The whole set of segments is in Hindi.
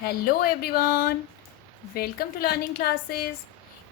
Hello everyone, welcome to learning classes.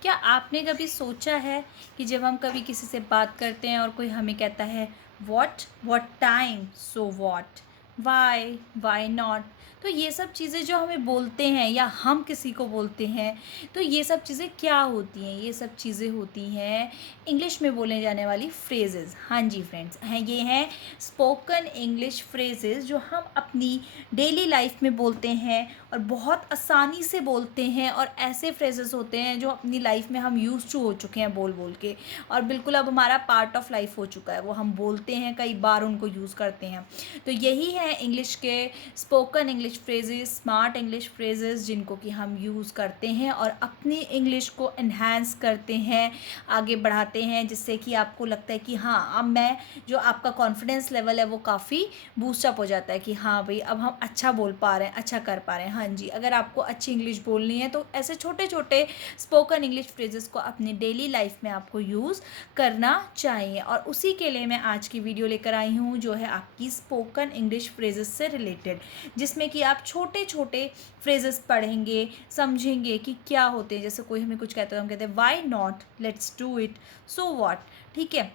क्या आपने कभी सोचा है कि जब हम कभी किसी से बात करते हैं और कोई हमें कहता है what time, so what, why not, तो ये सब चीज़ें जो हमें बोलते हैं या हम किसी को बोलते हैं, तो ये सब चीज़ें क्या होती हैं? ये सब चीज़ें होती हैं इंग्लिश में बोले जाने वाली फ्रेजेस। हाँ जी फ्रेंड्स, हैं ये हैं स्पोकन इंग्लिश फ्रेजेस जो हम अपनी डेली लाइफ में बोलते हैं और बहुत आसानी से बोलते हैं, और ऐसे फ्रेजेस होते हैं जो अपनी लाइफ में हम यूज़ टू हो चुके हैं बोल बोल के, और बिल्कुल अब हमारा पार्ट ऑफ लाइफ हो चुका है। वो हम बोलते हैं, कई बार उनको यूज़ करते हैं। तो यही है इंग्लिश के spoken English phrases, smart English phrases, जिनको कि हम यूज़ करते हैं और अपनी इंग्लिश को इन्हांस करते हैं, आगे बढ़ाते हैं, जिससे कि आपको लगता है कि हाँ, अब मैं, जो आपका कॉन्फिडेंस लेवल है वो काफ़ी बूस्टअप हो जाता है कि हाँ भाई, अब हम अच्छा बोल पा रहे हैं, अच्छा कर पा रहे हैं। हाँ जी, अगर आपको अच्छी इंग्लिश बोलनी है तो ऐसे छोटे छोटे स्पोकन इंग्लिश फ्रेजेस को अपनी डेली लाइफ में आपको यूज़ करना चाहिए, और उसी के लिए मैं आज की वीडियो लेकर आई हूँ, जो है आपकी स्पोकन इंग्लिश फ्रेजेस से रिलेटेड, जिसमें कि आप छोटे छोटे फ्रेजेस पढ़ेंगे, समझेंगे कि क्या होते हैं। जैसे कोई हमें कुछ कहता है, हम कहते हैं why not, let's do it, so what, ठीक है,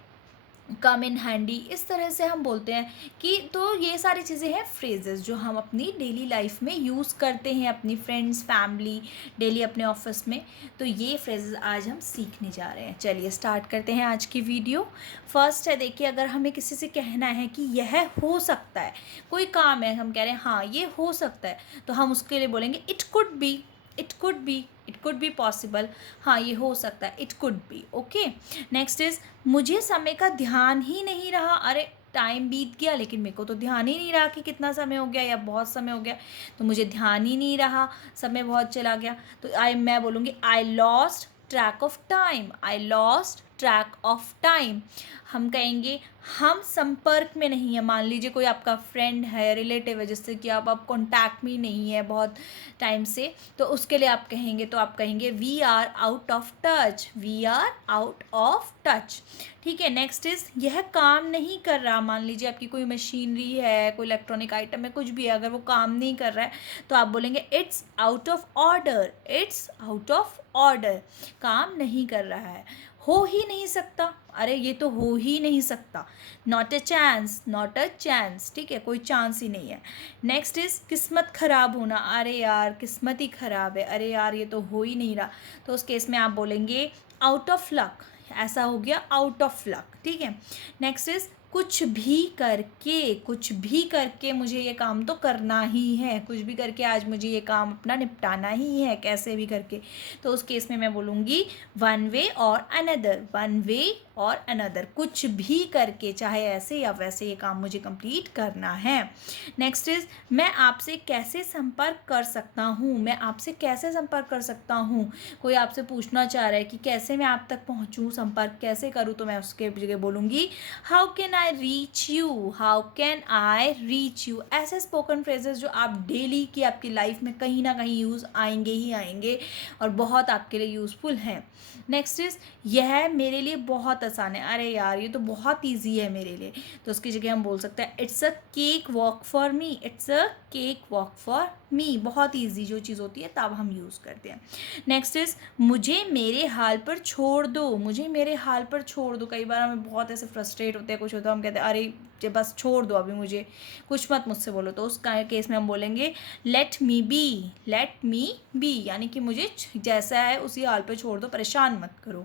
कम इन हैंडी, इस तरह से हम बोलते हैं कि, तो ये सारी चीज़ें हैं फ्रेजेस जो हम अपनी डेली लाइफ में यूज़ करते हैं, अपनी फ्रेंड्स, फैमिली, डेली अपने ऑफिस में। तो ये फ्रेजेस आज हम सीखने जा रहे हैं। चलिए स्टार्ट करते हैं आज की वीडियो। फर्स्ट है, देखिए, अगर हमें किसी से कहना है कि यह हो सकता है, कोई काम है, हम कह रहे हैं हाँ ये हो सकता है, तो हम उसके लिए बोलेंगे it could be, it could be, it could be possible. हाँ ये हो सकता है, it could be, okay. Next is, मुझे समय का ध्यान ही नहीं रहा। अरे टाइम बीत गया लेकिन मेरे को तो ध्यान ही नहीं रहा कि कितना समय हो गया या बहुत समय हो गया, तो मुझे ध्यान ही नहीं रहा, समय बहुत चला गया। तो मैं बोलूँगी I lost track of time, I lost track of time. हम कहेंगे हम संपर्क में नहीं है। मान लीजिए कोई आपका फ्रेंड है, रिलेटिव है, जिससे कि आप कॉन्टैक्ट में नहीं है बहुत टाइम से, तो उसके लिए आप कहेंगे, तो आप कहेंगे we are out of touch, we are out of touch, ठीक है। नेक्स्ट इज, यह काम नहीं कर रहा। मान लीजिए आपकी कोई मशीनरी है, कोई इलेक्ट्रॉनिक आइटम है, कुछ भी है, अगर वो काम नहीं कर रहा है तो आप बोलेंगे it's out of order, it's out of order, काम नहीं कर रहा है। हो ही नहीं सकता, अरे ये तो हो ही नहीं सकता, not a chance, not a chance, ठीक है, कोई चांस ही नहीं है। नेक्स्ट इज, किस्मत खराब होना। अरे यार किस्मत ही खराब है, अरे यार ये तो हो ही नहीं रहा, तो उस केस में आप बोलेंगे आउट ऑफ लक, ऐसा हो गया आउट ऑफ लक, ठीक है। नेक्स्ट इज, कुछ भी करके, कुछ भी करके मुझे ये काम तो करना ही है, कुछ भी करके आज मुझे ये काम अपना निपटाना ही है, कैसे भी करके, तो उस केस में मैं बोलूँगी वन वे और अनदर, वन वे और अनदर, कुछ भी करके, चाहे ऐसे या वैसे, ये काम मुझे कंप्लीट करना है। नेक्स्ट इज, मैं आपसे कैसे संपर्क कर सकता हूँ, मैं आपसे कैसे संपर्क कर सकता हूँ। कोई आपसे पूछना चाह रहा है कि कैसे मैं आप तक पहुँचूँ, संपर्क कैसे करूँ, तो मैं उसके जगह बोलूँगी how can I reach you, how can I reach you. ऐसे स्पोकन फ्रेजेस जो आप डेली की आपकी लाइफ में कहीं ना कहीं यूज़ आएंगे ही आएंगे, और बहुत आपके लिए यूज़फुल हैं। नेक्स्ट इज, यह मेरे लिए बहुत आसान है। अरे यार ये तो बहुत ईजी है मेरे लिए, तो उसकी जगह हम बोल सकते हैं it's a cake walk for me, it's a cake walk for me. बहुत ईजी जो चीज़ होती है तब हम यूज़ करते हैं। नेक्स्ट इज, मुझे मेरे हाल पर छोड़ दो, मुझे मेरे हाल पर छोड़ दो। कई बार हमें बहुत ऐसे फ्रस्ट्रेट होते हैं, कुछ होता है, हम कहते हैं अरे जे बस छोड़ दो, अभी मुझे कुछ मत मुझसे बोलो, तो उस केस में हम बोलेंगे let me be, let me be, यानी कि मुझे जैसा है उसी हाल पे छोड़ दो, परेशान मत करो।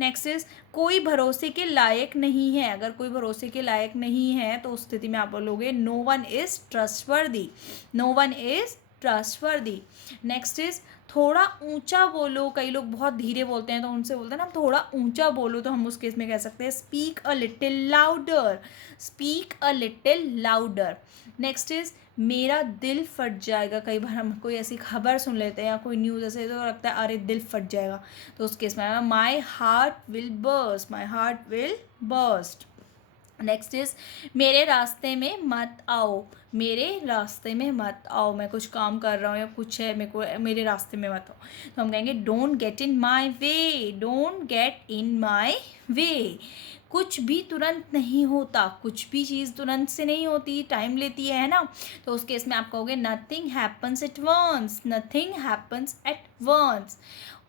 नेक्स्ट इज, कोई भरोसे के लायक नहीं है। अगर कोई भरोसे के लायक नहीं है तो उस स्थिति में आप बोलोगे no one is trustworthy, no one is trustworthy. Next is, थोड़ा ऊंचा बोलो। कई लोग बहुत धीरे बोलते हैं, तो उनसे बोलते हैं ना थोड़ा ऊंचा बोलो, तो हम उस केस में कह सकते हैं speak a little louder, speak a little louder. Next is, मेरा दिल फट जाएगा। कई बार हम कोई ऐसी खबर सुन लेते हैं या कोई न्यूज़ ऐसे, तो लगता है अरे दिल फट जाएगा, तो उस केस में my heart will burst, my heart will burst. Next is मेरे रास्ते में मत आओ। मेरे रास्ते में मत आओ, मैं कुछ काम कर रहा हूँ या कुछ है, मेरे को मेरे रास्ते में मत आओ, तो हम कहेंगे don't get in my way. Don't get in my way. कुछ भी तुरंत नहीं होता, कुछ भी चीज़ तुरंत से नहीं होती, टाइम लेती है ना। तो उस केस में आप कहोगे nothing happens at once. Nothing happens at once.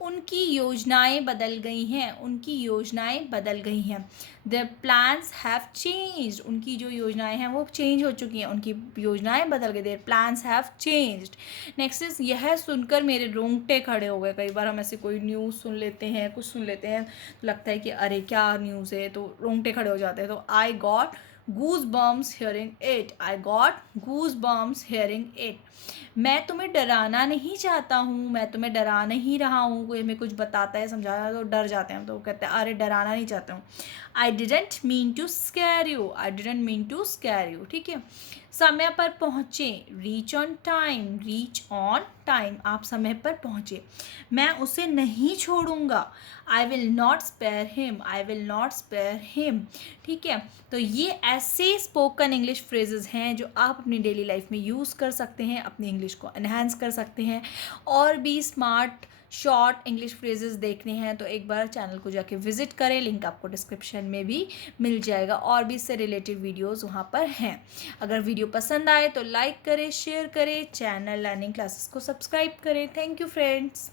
उनकी योजनाएं बदल गई हैं, उनकी योजनाएं बदल गई हैं। Their plans have changed. उनकी जो योजनाएं हैं वो चेंज हो चुकी हैं, उनकी योजनाएं बदल गई। Their plans have changed. Next is यह सुनकर मेरे रोंगटे खड़े हो गए। कई बार हम ऐसे कोई न्यूज़ सुन लेते हैं, कुछ सुन लेते हैं, तो लगता है कि अरे क्या न्यूज़ है, तो रोंगटे खड़े हो जाते हैं। तो I got goose bumps hearing it. I got goose bumps hearing it. मैं तुम्हें डराना नहीं चाहता हूँ, मैं तुम्हें डरा नहीं रहा हूँ। कोई हमें कुछ बताता है, समझाता है, तो डर जाते हैं, तो वो कहते हैं अरे डराना नहीं चाहता हूँ। I didn't mean to scare you. I didn't mean to scare you. ठीक है। समय पर पहुँचे। Reach on time. Reach on time. आप समय पर पहुँचे। मैं उसे नहीं छोड़ूंगा। I will not spare him. I will not spare him. ठीक है। तो ये ऐसे स्पोकन इंग्लिश फ्रेजेस हैं जो आप अपनी डेली लाइफ में यूज़ कर सकते हैं, अपनी इंग्लिश को एनहांस कर सकते हैं। और भी स्मार्ट शॉर्ट इंग्लिश फ्रेजेस देखने हैं तो एक बार चैनल को जाके विजिट करें, लिंक आपको डिस्क्रिप्शन में भी मिल जाएगा। और भी इससे रिलेटेड वीडियोस वहाँ पर हैं। अगर वीडियो पसंद आए तो लाइक करें, शेयर करें, चैनल लर्निंग क्लासेस को सब्सक्राइब करें। Thank you friends.